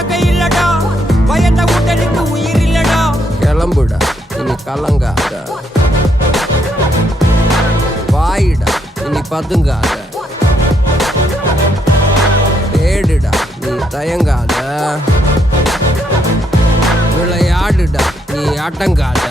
பகை இல்லடா, பயந்த உடலுக்கு உயிர் இல்லடா. கிளம்புடா இனி கலங்காத, வாயிடா இனி பதுங்காத, தேடுடா நீ தயங்காத, விளையாடுடா நீ அடங்காத.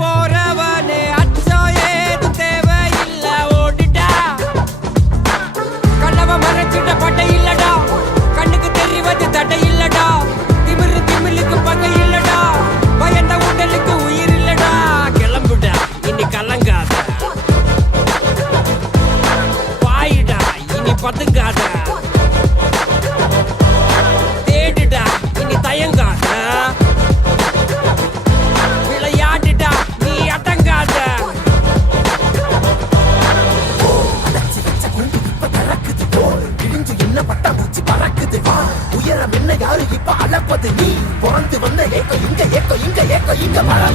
போறவனே அச்சம் ஏதும் தேவையில்ல, ஓடிட்டா. கண்ணவ மறைச்சிட்ட பட்டை இல்லடா, கண்ணுக்கு தெரிவது தடை இல்லடா. திமிலுக்கு பகை இல்லடா, பயந்த உடலுக்கு உயிர் இல்லடா. கிளம்புடா இனி கலங்காத, வாயிடா இனி பதுங்காத, தேடுடா இனி தயங்காத, உயரம் என்ன யாரு இப்ப அளப்பது, நீ பிறந்து வந்த ஏக்கம் இங்க ஏக்கம் இங்க ஏக்கம் இங்க மழை